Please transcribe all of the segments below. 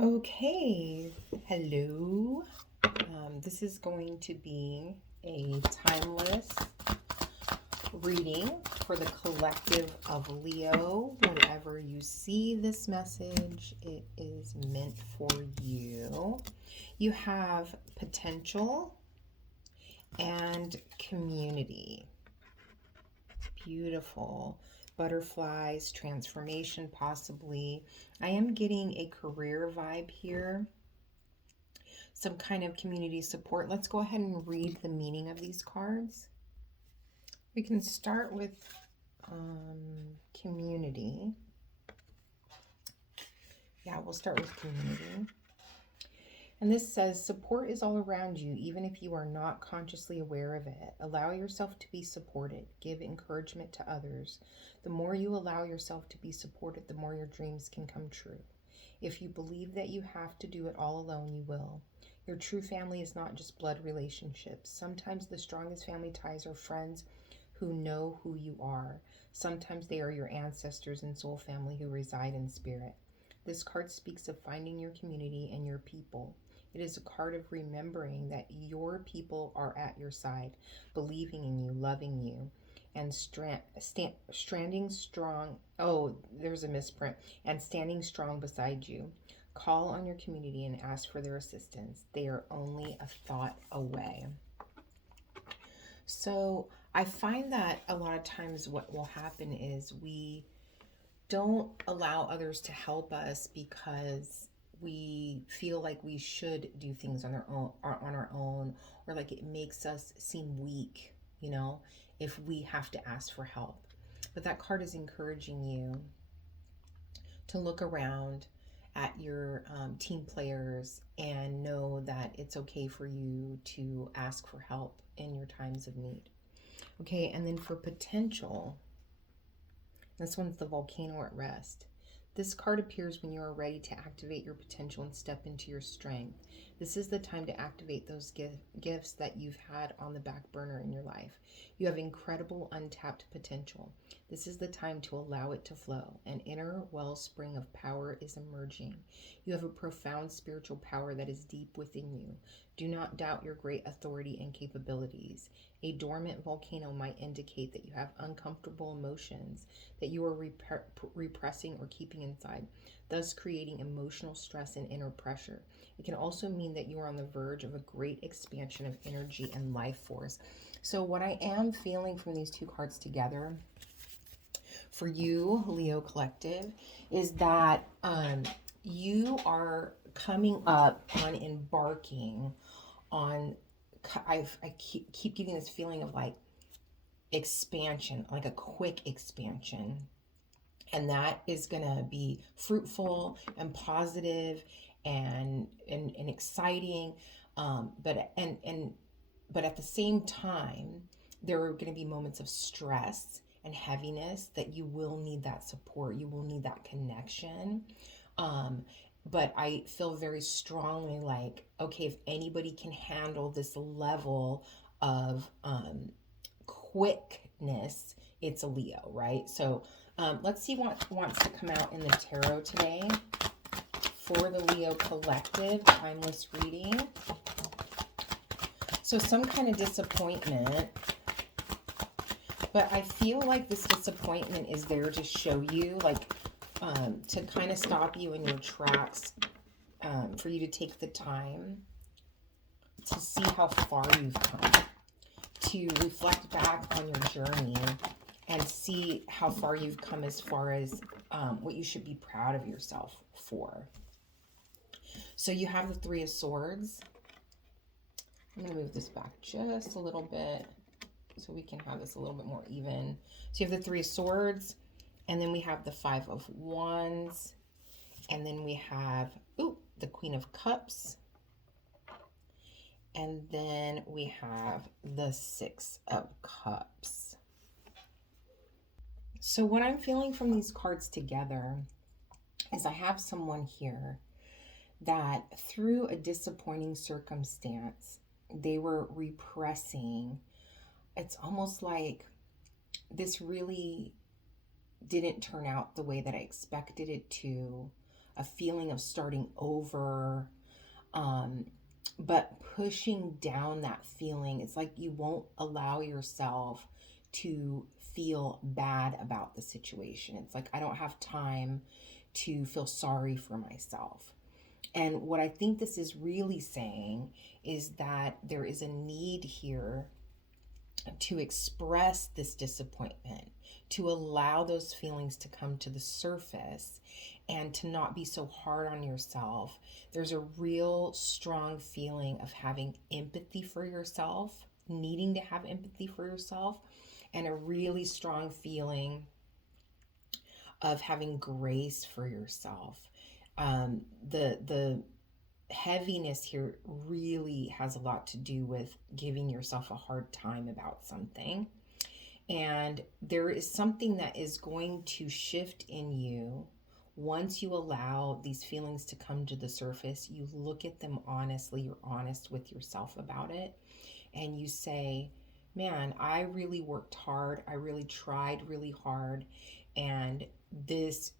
Okay, hello. This is going to be a timeless reading for the collective of Leo. Whenever you see this message, it is meant for you. You have potential and community. Beautiful. Butterflies, transformation, possibly. I am getting a career vibe here, some kind of community support. Let's go ahead and read the meaning of these cards. We can start with community. Yeah, we'll start with community. And this says support is all around you, even if you are not consciously aware of it. Allow yourself to be supported. Give encouragement to others. The more you allow yourself to be supported, the more your dreams can come true. If you believe that you have to do it all alone, you will. Your true family is not just blood relationships. Sometimes the strongest family ties are friends who know who you are. Sometimes they are your ancestors and soul family who reside in spirit. This card speaks of finding your community and your people. It is a card of remembering that your people are at your side, believing in you, loving you, and standing strong. Oh, there's a misprint. And standing strong beside you. Call on your community and ask for their assistance. They are only a thought away. So I find that a lot of times what will happen is we don't allow others to help us because we feel like we should do things on our own, or like it makes us seem weak, you know, if we have to ask for help. But that card is encouraging you to look around at your team players and know that it's okay for you to ask for help in your times of need. Okay, and then for potential, this one's the volcano at rest. This card appears when you are ready to activate your potential and step into your strength. This is the time to activate those gifts that you've had on the back burner in your life. You have incredible untapped potential. This is the time to allow it to flow. An inner wellspring of power is emerging. You have a profound spiritual power that is deep within you. Do not doubt your great authority and capabilities. A dormant volcano might indicate that you have uncomfortable emotions that you are repressing or keeping inside, thus creating emotional stress and inner pressure. It can also mean that you are on the verge of a great expansion of energy and life force. So, what I am feeling from these two cards together for you, Leo Collective, is that you are coming up on embarking on. I keep getting this feeling of like expansion, like a quick expansion. And that is going to be fruitful and positive and exciting. But at the same time, there are going to be moments of stress and heaviness that you will need that support. You will need that connection. Um, but I feel very strongly like, okay, if anybody can handle this level of quickness, it's a Leo, right? So let's see what wants to come out in the tarot today for the Leo Collective timeless reading. So some kind of disappointment, but I feel like this disappointment is there to show you, like, to kind of stop you in your tracks, for you to take the time to see how far you've come, to reflect back on your journey and see how far you've come as far as what you should be proud of yourself for. So you have the Three of Swords. I'm going to move this back just a little bit so we can have this a little bit more even. So you have the Three of Swords, and then we have the Five of Wands, and then we have, the Queen of Cups, and then we have the Six of Cups. So what I'm feeling from these cards together is I have someone here that through a disappointing circumstance, they were repressing. It's almost like this really didn't turn out the way that I expected it to. a feeling of starting over, but pushing down that feeling. It's like you won't allow yourself to feel bad about the situation. It's like, I don't have time to feel sorry for myself. And what I think this is really saying is that there is a need here to express this disappointment, to allow those feelings to come to the surface, and to not be so hard on yourself. There's a real strong feeling of having empathy for yourself, needing to have empathy for yourself, and a really strong feeling of having grace for yourself. The heaviness here really has a lot to do with giving yourself a hard time about something. And there is something that is going to shift in you once you allow these feelings to come to the surface. You look at them honestly, you're honest with yourself about it, and you say, man, I really worked hard. I really tried really hard, and this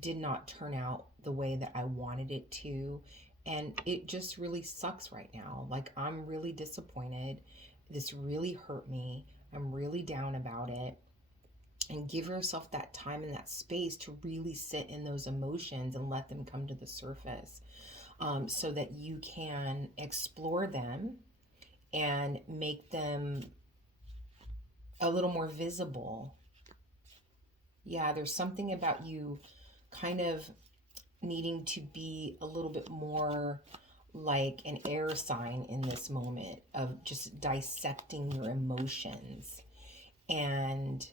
did not turn out the way that I wanted it to. And it just really sucks right now. Like, I'm really disappointed. This really hurt me. I'm really down about it. And give yourself that time and that space to really sit in those emotions and let them come to the surface, so that you can explore them and make them a little more visible. Yeah, there's something about you kind of needing to be a little bit more like an air sign in this moment of just dissecting your emotions and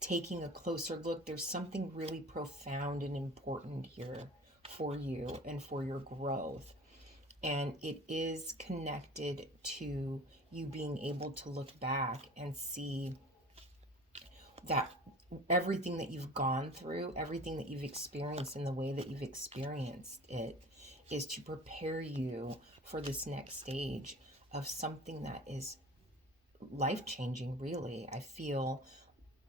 taking a closer look. There's something really profound and important here for you and for your growth. And it is connected to you being able to look back and see that everything that you've gone through, everything that you've experienced in the way that you've experienced it is to prepare you for this next stage of something that is life-changing, really. I feel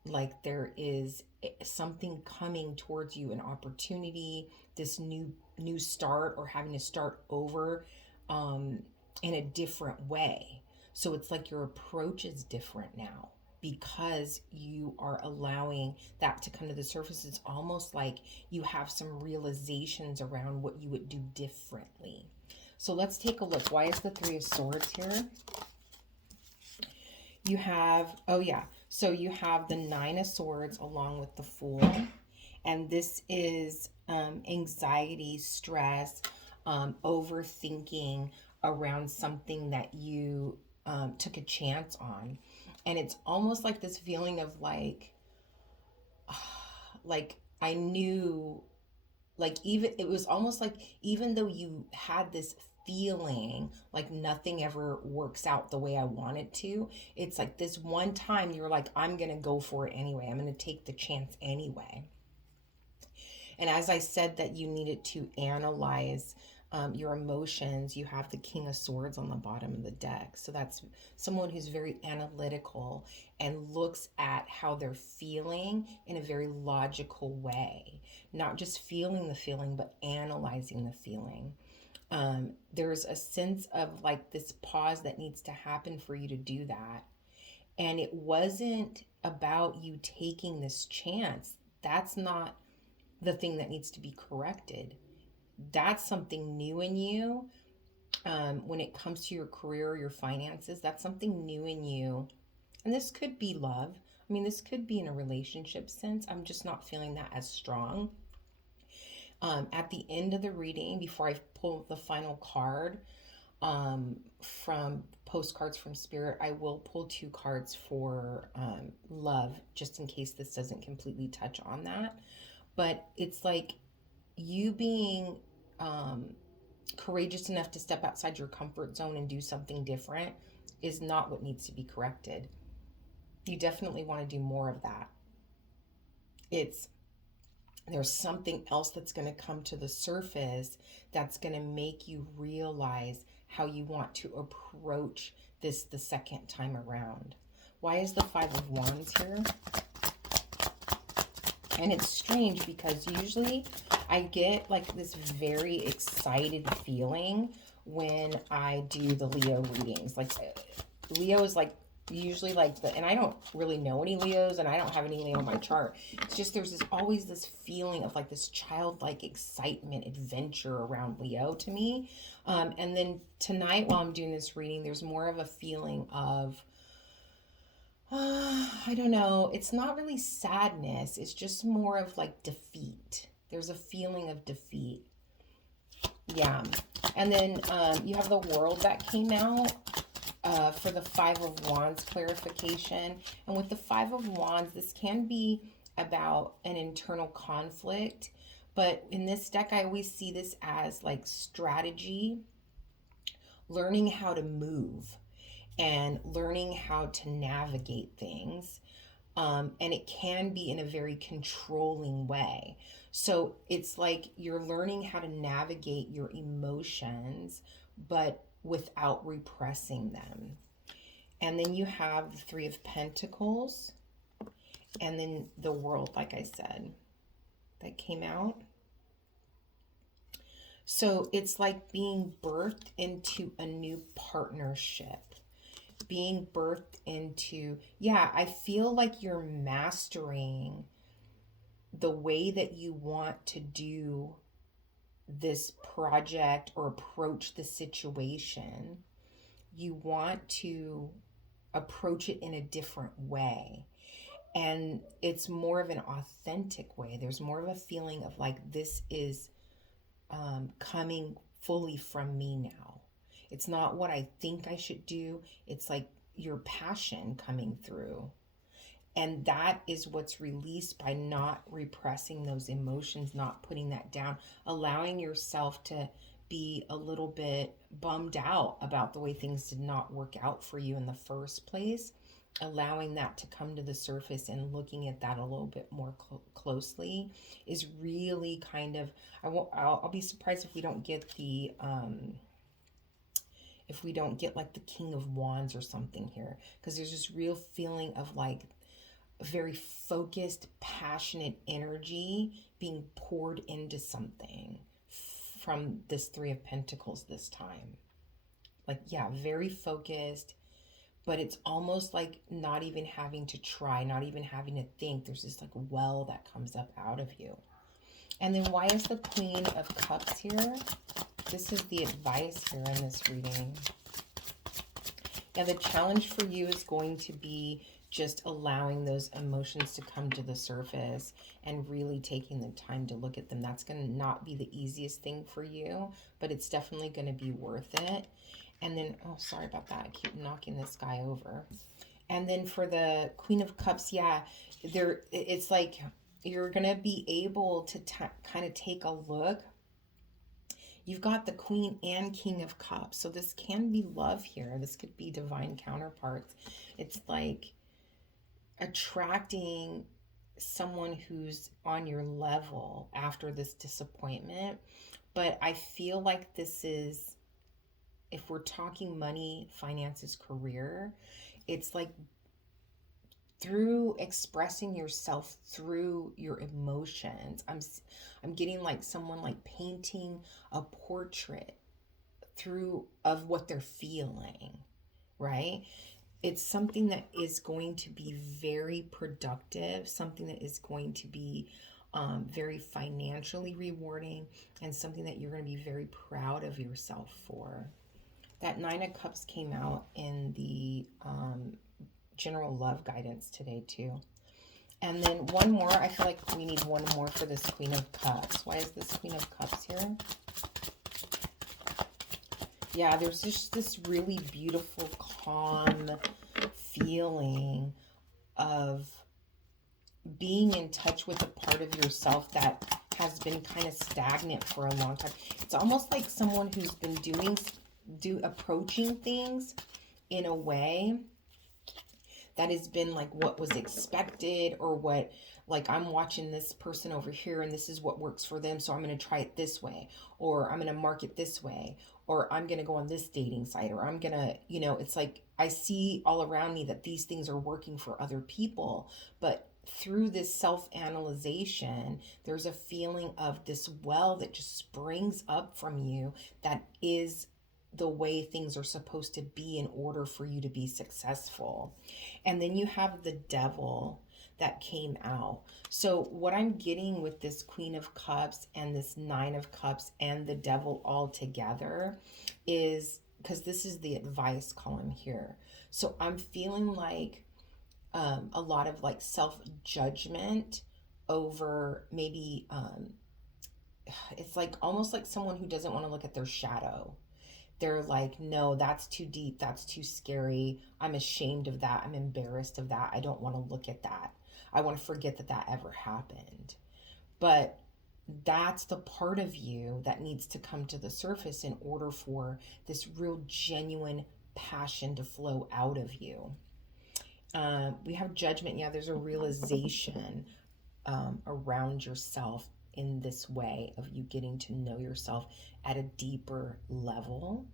like there is something coming towards you, an opportunity, this new start, or having to start over in a different way. So it's like your approach is different now because you are allowing that to come to the surface. It's almost like you have some realizations around what you would do differently. So let's take a look. Why is the Three of Swords here? You have, oh yeah, so you have the Nine of Swords along with the Fool. And this is anxiety, stress, overthinking around something that you took a chance on. And it's almost like this feeling of like I knew, like, even, it was almost like even though you had this feeling like nothing ever works out the way I want it to, it's like this one time you're like, I'm going to go for it anyway. I'm going to take the chance anyway. And as I said that you needed to analyze your emotions, you have the King of Swords on the bottom of the deck. So that's someone who's very analytical and looks at how they're feeling in a very logical way. Not just feeling the feeling, but analyzing the feeling. There's a sense of like this pause that needs to happen for you to do that. And it wasn't about you taking this chance. That's not the thing that needs to be corrected. That's something new in you. When it comes to your career or your finances, that's something new in you. And this could be love. I mean, this could be in a relationship sense. I'm just not feeling that as strong. At the end of the reading, before I pull the final card from Postcards from Spirit, I will pull 2 cards for love, just in case this doesn't completely touch on that. But it's like you being courageous enough to step outside your comfort zone and do something different is not what needs to be corrected. You definitely want to do more of that. There's something else that's going to come to the surface that's going to make you realize how you want to approach this the second time around. Why is the Five of Wands here? And it's strange because usually I get like this very excited feeling when I do the Leo readings. Like Leo is like usually like the, and I don't really know any Leos and I don't have any Leo on my chart. It's just there's this always this feeling of like this childlike excitement, adventure around Leo to me. And then tonight while I'm doing this reading, there's more of a feeling of I don't know. It's not really sadness. It's just more of like defeat. There's a feeling of defeat. Yeah. And then you have the world that came out for the Five of Wands clarification. And with the Five of Wands, this can be about an internal conflict. But in this deck, I always see this as like strategy, learning how to move and learning how to navigate things. And it can be in a very controlling way. So it's like you're learning how to navigate your emotions, but without repressing them. And then you have the Three of Pentacles, and then the World, like I said, that came out. So it's like being birthed into a new partnership, being birthed into, yeah, I feel like you're mastering the way that you want to do this project or approach the situation. You want to approach it in a different way. And it's more of an authentic way. There's more of a feeling of like, this is coming fully from me now. It's not what I think I should do. It's like your passion coming through. And that is what's released by not repressing those emotions, not putting that down, allowing yourself to be a little bit bummed out about the way things did not work out for you in the first place, allowing that to come to the surface and looking at that a little bit more closely is really kind of, I'll be surprised if we don't get the if we don't get like the King of Wands or something here, because there's this real feeling of like very focused, passionate energy being poured into something from this Three of Pentacles this time. Like, yeah, very focused, but it's almost like not even having to try, not even having to think. There's this like well that comes up out of you. And then why is the Queen of Cups here? This is the advice here in this reading. Yeah, the challenge for you is going to be just allowing those emotions to come to the surface and really taking the time to look at them. That's going to not be the easiest thing for you, but it's definitely going to be worth it. And then, oh, sorry about that. I keep knocking this guy over. And then for the Queen of Cups, yeah, it's like you're going to be able to kind of take a look. You've got the Queen and King of Cups. So this can be love here. This could be divine counterparts. It's like attracting someone who's on your level after this disappointment. But I feel like this is, if we're talking money, finances, career, it's like through expressing yourself through your emotions. I'm getting like someone like painting a portrait through of what they're feeling, right? It's something that is going to be very productive, something that is going to be very financially rewarding, and something that you're going to be very proud of yourself for. That Nine of Cups came out in the general love guidance today too. And then one more, I feel like we need one more for this Queen of Cups. Why is this Queen of Cups here? Yeah, there's just this really beautiful, calm feeling of being in touch with a part of yourself that has been kind of stagnant for a long time. It's almost like someone who's been approaching things in a way that has been like what was expected, or what, like, I'm watching this person over here and this is what works for them, so I'm going to try it this way, or I'm going to market this way, or I'm going to go on this dating site, or I'm going to, it's like I see all around me that these things are working for other people, but through this self-analyzation, there's a feeling of this well that just springs up from you that is the way things are supposed to be in order for you to be successful. And then you have the devil that came out. So, what I'm getting with this Queen of Cups and this Nine of Cups and the devil all together is because this is the advice column here. So, I'm feeling like a lot of like self judgment over maybe it's like almost like someone who doesn't want to look at their shadow. They're like, no, that's too deep, that's too scary, I'm ashamed of that, I'm embarrassed of that, I don't want to look at that, I want to forget that that ever happened. But that's the part of you that needs to come to the surface in order for this real genuine passion to flow out of you. We have judgment. Yeah, there's a realization around yourself in this way of you getting to know yourself at a deeper level.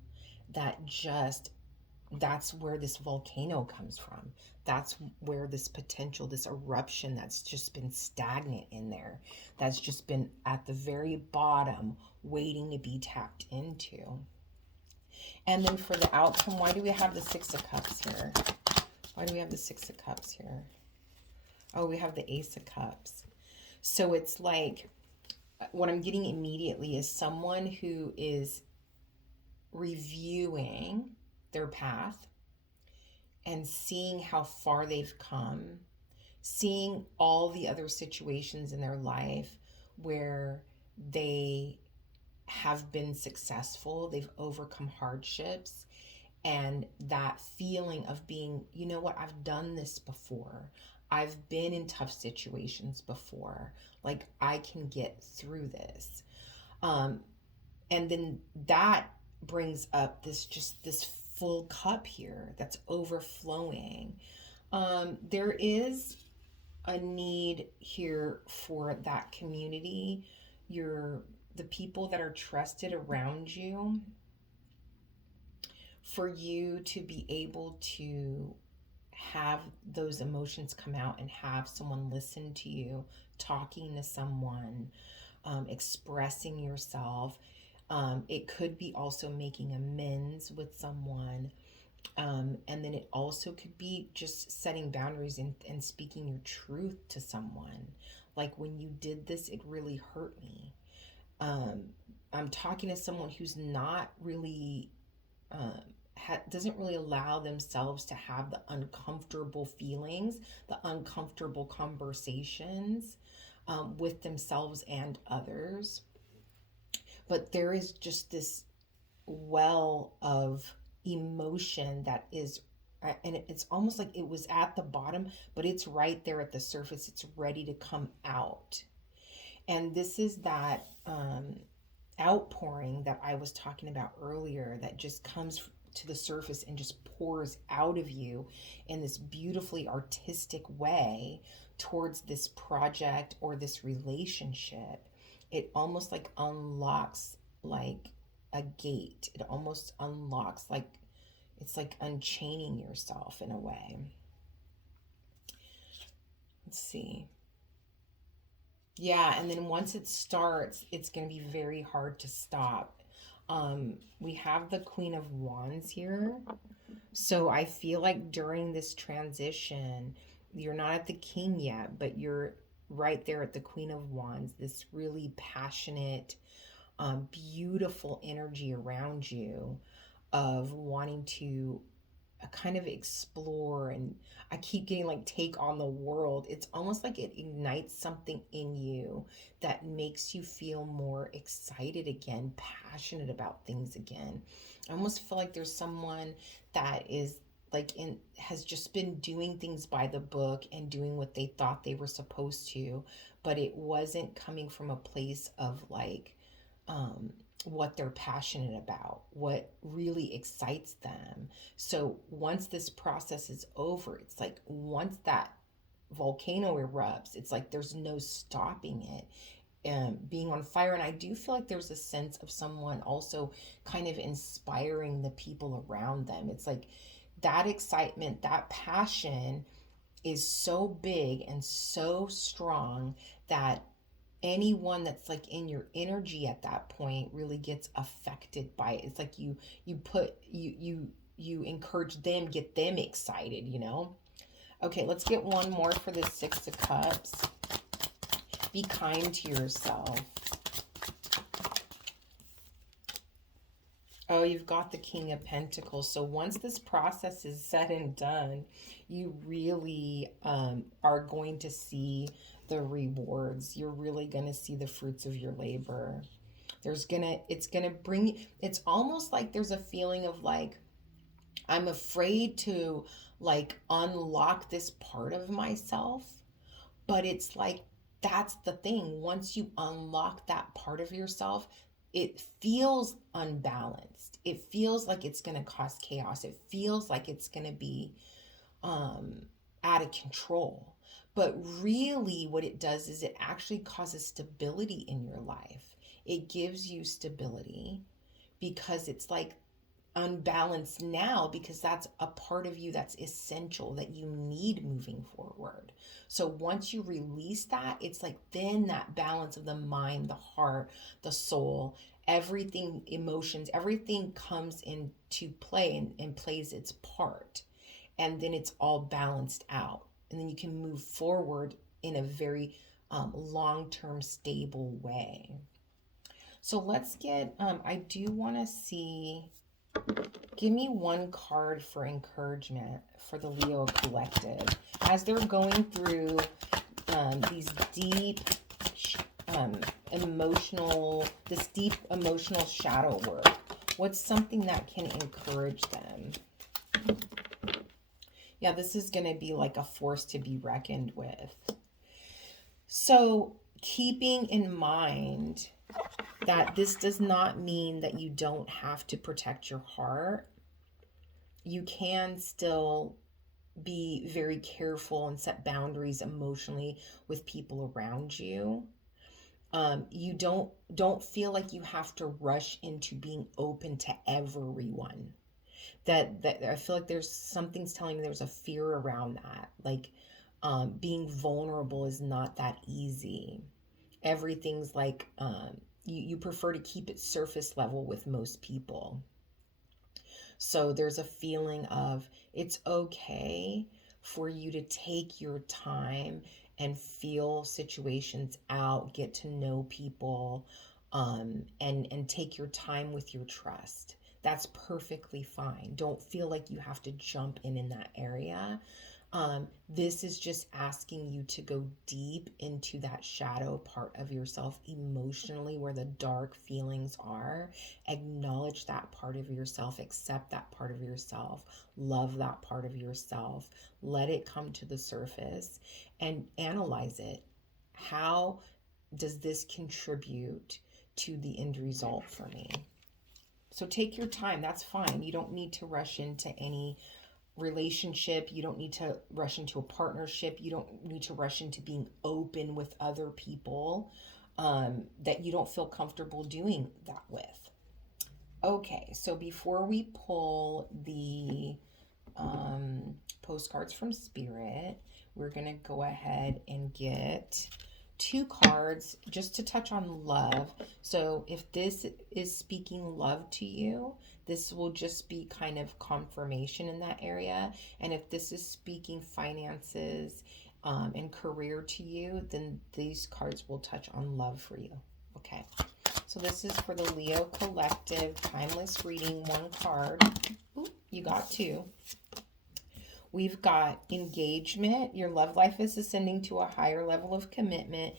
That just, that's where this volcano comes from. That's where this potential, this eruption that's just been stagnant in there, that's just been at the very bottom, waiting to be tapped into. And then for the outcome, why do we have the Six of Cups here? Why do we have the Six of Cups here? Oh, we have the Ace of Cups. So it's like, what I'm getting immediately is someone who is reviewing their path and seeing how far they've come, seeing all the other situations in their life where they have been successful, they've overcome hardships, and that feeling of being, you know what, I've done this before. I've been in tough situations before. Like, I can get through this. And then that brings up this full cup here that's overflowing. There is a need here for that community, the people that are trusted around you, for you to be able to have those emotions come out and have someone listen to you, talking to someone, expressing yourself. It could be also making amends with someone. And then it also could be just setting boundaries and speaking your truth to someone. Like, when you did this, it really hurt me. I'm talking to someone who's not really doesn't really allow themselves to have the uncomfortable feelings, the uncomfortable conversations with themselves and others. But there is just this well of emotion that is, and it's almost like it was at the bottom, but it's right there at the surface. It's ready to come out. And this is that outpouring that I was talking about earlier that just comes to the surface and just pours out of you in this beautifully artistic way towards this project or this relationship. It almost like unlocks like a gate. It almost unlocks, like it's like unchaining yourself in a way. Let's see. Yeah, and then once it starts, it's going to be very hard to stop. We have the Queen of Wands here. So I feel like during this transition, you're not at the King yet, but you're right there at the Queen of Wands, this really passionate, beautiful energy around you of wanting to kind of explore. And I keep getting like take on the world. It's almost like it ignites something in you that makes you feel more excited again, passionate about things again. I almost feel like there's someone that is like has just been doing things by the book and doing what they thought they were supposed to, but it wasn't coming from a place of like what they're passionate about, what really excites them. So once this process is over, it's like once that volcano erupts, it's like there's no stopping it. Being on fire. And I do feel like there's a sense of someone also kind of inspiring the people around them. It's like that excitement, that passion is so big and so strong that anyone that's like in your energy at that point really gets affected by it. It's like you encourage them, get them excited, you know. Okay, let's get one more for the Six of Cups. Be kind to yourself. Oh, you've got the King of Pentacles. So once this process is said and done, you really are going to see the rewards. You're really going to see the fruits of your labor. It's gonna bring, it's almost like there's a feeling of like, I'm afraid to like unlock this part of myself, but it's like, that's the thing. Once you unlock that part of yourself, it feels unbalanced. It feels like it's going to cause chaos. It feels like it's going to be um, out of control. But really, what it does is it actually causes stability in your life. It gives you stability because it's like unbalanced now because that's a part of you that's essential that you need moving forward. So once you release that, it's like then that balance of the mind, the heart, the soul, everything, emotions, everything comes into play and plays its part. And then it's all balanced out. And then you can move forward in a very long term, stable way. So let's get, I do want to see. Give me one card for encouragement for the Leo collective as they're going through these deep this deep emotional shadow work. What's something that can encourage them? Yeah, this is going to be like a force to be reckoned with. So keeping in mind that this does not mean that you don't have to protect your heart. You can still be very careful and set boundaries emotionally with people around you. You don't feel like you have to rush into being open to everyone. That I feel like there's something's telling me there's a fear around that. Like being vulnerable is not that easy. Everything's like you prefer to keep it surface level with most people. So there's a feeling of it's okay for you to take your time and feel situations out, get to know people, and take your time with your trust. That's perfectly fine. Don't feel like you have to jump in that area. This is just asking you to go deep into that shadow part of yourself emotionally where the dark feelings are. Acknowledge that part of yourself, accept that part of yourself, love that part of yourself, let it come to the surface and analyze it. How does this contribute to the end result for me? So take your time. That's fine. You don't need to rush into any relationship. You don't need to rush into a partnership. You don't need to rush into being open with other people that you don't feel comfortable doing that with. Okay, so before we pull the postcards from Spirit, we're going to go ahead and get two cards just to touch on love. So if this is speaking love to you, this will just be kind of confirmation in that area. And if this is speaking finances and career to you, then these cards will touch on love for you. Okay. So this is for the Leo Collective Timeless Reading. One card. Ooh, you got two. We've got engagement. Your love life is ascending to a higher level of commitment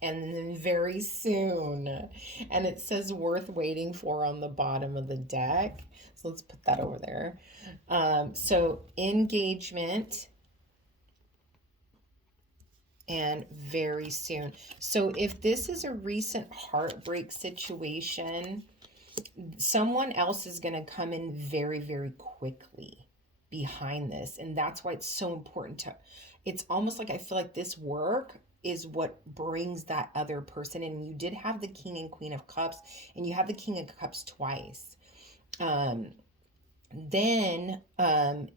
and then very soon. And it says worth waiting for on the bottom of the deck. So let's put that over there. So engagement and very soon. So if this is a recent heartbreak situation, someone else is going to come in very, very quickly behind this. And that's why it's so important to, it's almost like I feel like this work is what brings that other person in. You did have the King and Queen of Cups, and you have the King of Cups twice. Then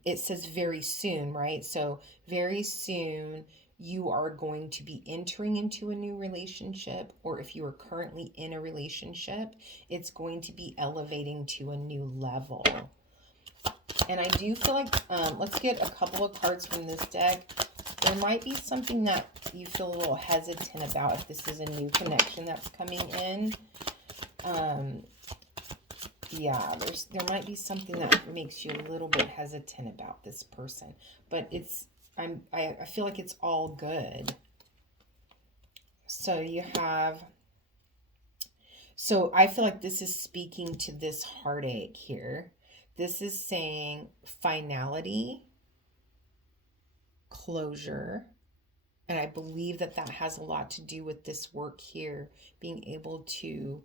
it says very soon, right? So very soon you are going to be entering into a new relationship, or if you are currently in a relationship, it's going to be elevating to a new level. And I do feel like, let's get a couple of cards from this deck. There might be something that you feel a little hesitant about if this is a new connection that's coming in. Yeah, there might be something that makes you a little bit hesitant about this person, but I feel like it's all good. So so I feel like this is speaking to this heartache here. This is saying finality, closure, and I believe that that has a lot to do with this work here, being able to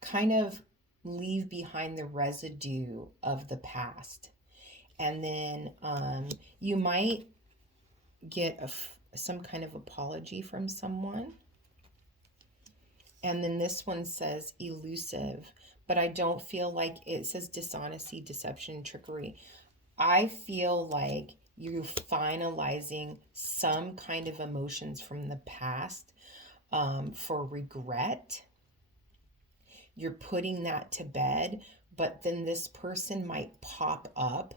kind of leave behind the residue of the past. And then you might get some kind of apology from someone. And then this one says elusive, but I don't feel like it says dishonesty, deception, trickery. I feel like you're finalizing some kind of emotions from the past for regret. You're putting that to bed, but then this person might pop up.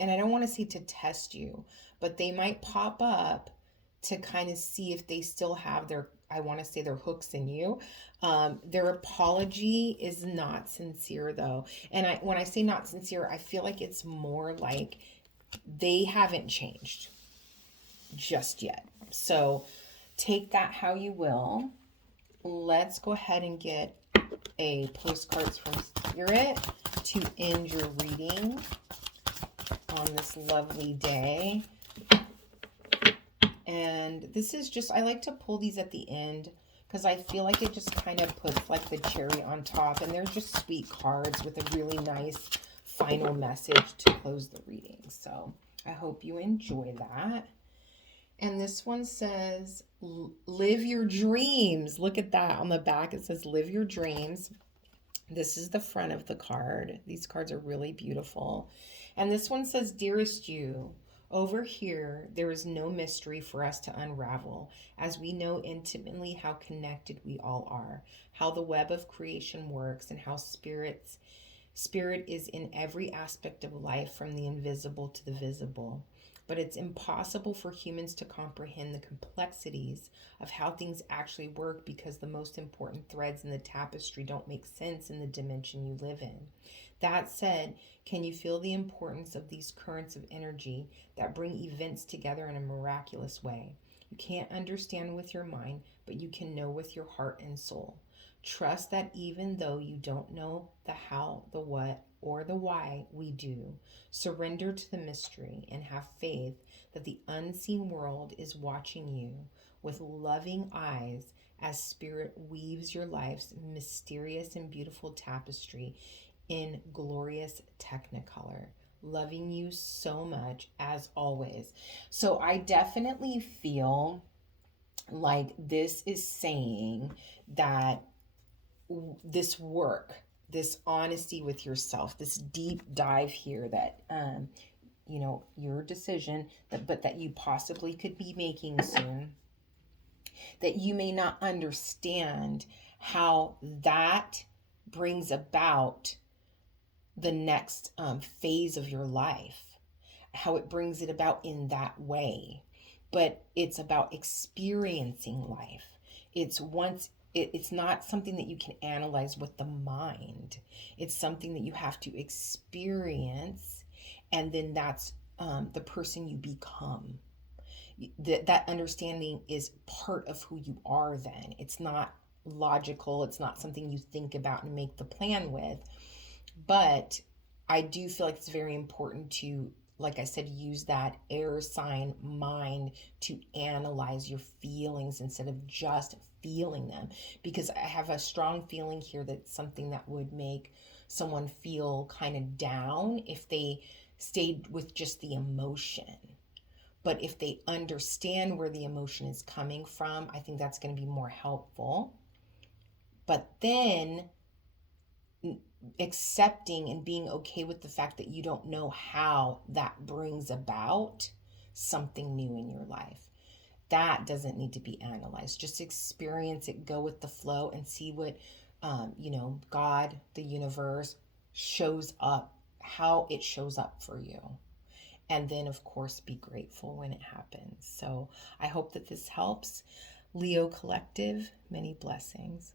And I don't want to say to test you, but they might pop up to kind of see if they still have their, I want to say, their hooks in you. Their apology is not sincere though. And when I say not sincere, I feel like it's more like they haven't changed just yet. So take that how you will. Let's go ahead and get a postcards from Spirit to end your reading on this lovely day. And this is just, I like to pull these at the end because I feel like it just kind of puts like the cherry on top, and they're just sweet cards with a really nice final message to close the reading. So I hope you enjoy that. And this one says, live your dreams. Look at that on the back. It says, live your dreams. This is the front of the card. These cards are really beautiful. And this one says, dearest you, over here, there is no mystery for us to unravel, as we know intimately how connected we all are, how the web of creation works, and how spirit is in every aspect of life, from the invisible to the visible. But it's impossible for humans to comprehend the complexities of how things actually work, because the most important threads in the tapestry don't make sense in the dimension you live in. That said, can you feel the importance of these currents of energy that bring events together in a miraculous way? You can't understand with your mind, but you can know with your heart and soul. Trust that even though you don't know the how, the what, or the why, we do. Surrender to the mystery and have faith that the unseen world is watching you with loving eyes as Spirit weaves your life's mysterious and beautiful tapestry in glorious technicolor. Loving you so much as always. So I definitely feel like this is saying that this work, this honesty with yourself, this deep dive here that your decision that you possibly could be making soon, that you may not understand how that brings about the next phase of your life, how it brings it about in that way. But it's about experiencing life. It's not something that you can analyze with the mind. It's something that you have to experience, and then that's the person you become. That understanding is part of who you are then. It's not logical. It's not something you think about and make the plan with. But I do feel like it's very important to, like I said, use that air sign mind to analyze your feelings instead of just feeling them. Because I have a strong feeling here that something that would make someone feel kind of down if they stayed with just the emotion. But if they understand where the emotion is coming from, I think that's going to be more helpful. But then accepting and being okay with the fact that you don't know how that brings about something new in your life. That doesn't need to be analyzed. Just experience it, go with the flow, and see what, God, the universe, shows up, how it shows up for you. And then, of course, be grateful when it happens. So I hope that this helps. Leo Collective, many blessings.